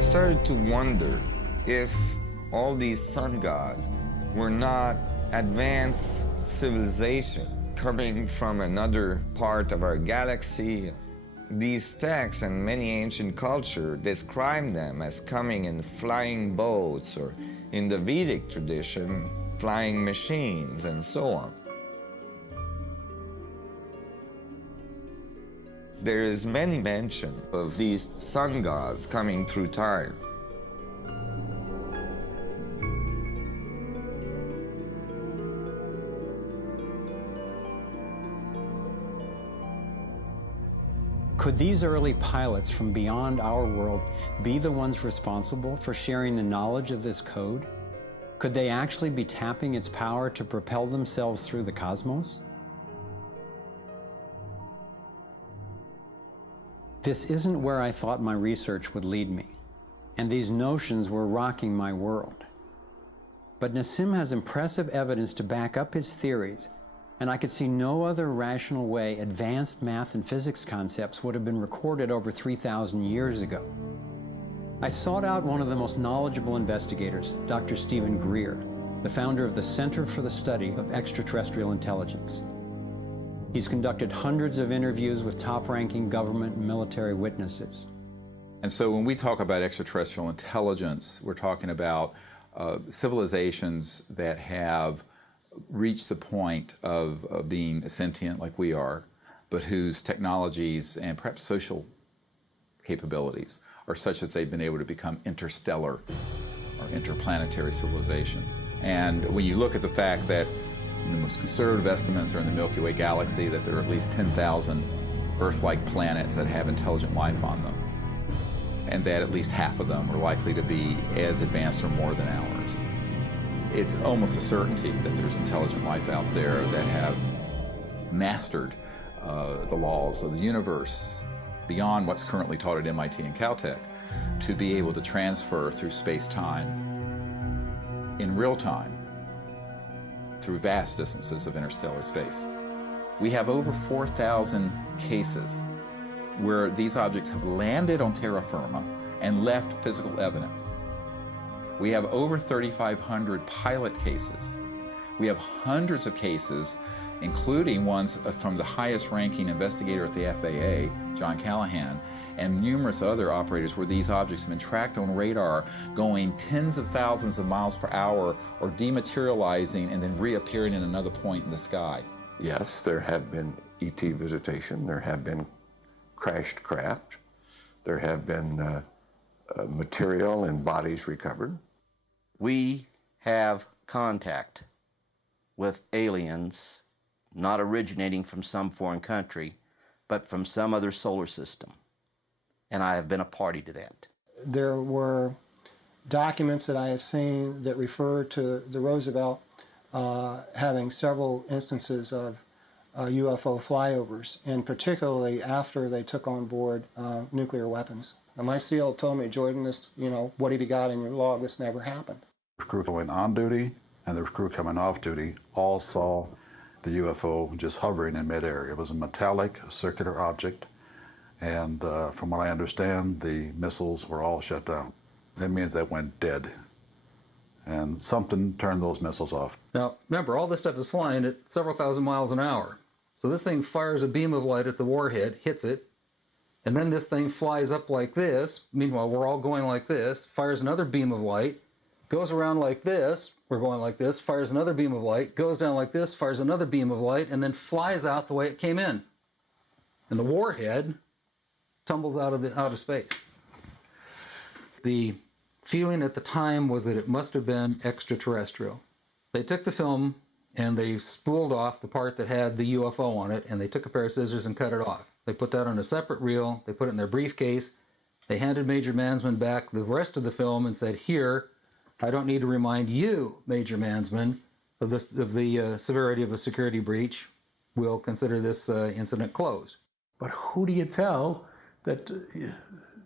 I started to wonder if all these sun gods were not advanced civilization coming from another part of our galaxy. These texts and many ancient cultures describe them as coming in flying boats, or in the Vedic tradition, flying machines, and so on. There is many mention of these sun gods coming through time. Could these early pilots from beyond our world be the ones responsible for sharing the knowledge of this code? Could they actually be tapping its power to propel themselves through the cosmos? This isn't where I thought my research would lead me, and these notions were rocking my world. But Nassim has impressive evidence to back up his theories, and I could see no other rational way advanced math and physics concepts would have been recorded over 3,000 years ago. I sought out one of the most knowledgeable investigators, Dr. Stephen Greer, the founder of the Center for the Study of Extraterrestrial Intelligence. He's conducted hundreds of interviews with top-ranking government and military witnesses. And so when we talk about extraterrestrial intelligence, we're talking about civilizations that have reached the point of being sentient like we are, but whose technologies and perhaps social capabilities are such that they've been able to become interstellar or interplanetary civilizations. And when you look at the fact that the most conservative estimates are in the Milky Way galaxy that there are at least 10,000 Earth-like planets that have intelligent life on them, and that at least half of them are likely to be as advanced or more than ours. It's almost a certainty that there's intelligent life out there that have mastered the laws of the universe beyond what's currently taught at MIT and Caltech, to be able to transfer through space-time in real time through vast distances of interstellar space. We have over 4,000 cases where these objects have landed on terra firma and left physical evidence. We have over 3,500 pilot cases. We have hundreds of cases, including ones from the highest ranking investigator at the FAA, John Callahan, and numerous other operators where these objects have been tracked on radar going tens of thousands of miles per hour or dematerializing and then reappearing in another point in the sky. Yes, there have been ET visitation, there have been crashed craft, there have been material and bodies recovered. We have contact with aliens not originating from some foreign country, but from some other solar system. And I have been a party to that. There were documents that I have seen that refer to the Roosevelt having several instances of UFO flyovers, and particularly after they took on board nuclear weapons. And my SEAL told me, Jordan, this, what have you got in your log? This never happened. The crew going on duty and the crew coming off duty all saw the UFO just hovering in midair. It was a metallic circular object, and from what I understand, the missiles were all shut down. That means they went dead, and something turned those missiles off. Now, remember, all this stuff is flying at several thousand miles an hour. So this thing fires a beam of light at the warhead, hits it, and then this thing flies up like this. Meanwhile, we're all going like this, fires another beam of light, goes around like this, we're going like this, fires another beam of light, goes down like this, fires another beam of light, and then flies out the way it came in. And the warhead tumbles out of space. The feeling at the time was that it must have been extraterrestrial. They took the film and they spooled off the part that had the UFO on it, and they took a pair of scissors and cut it off. They put that on a separate reel, they put it in their briefcase, they handed Major Mansman back the rest of the film and said, here, I don't need to remind you, Major Mansman, of the severity of a security breach. We'll consider this incident closed. But who do you tell that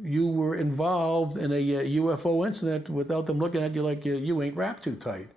you were involved in a UFO incident without them looking at you like you ain't wrapped too tight?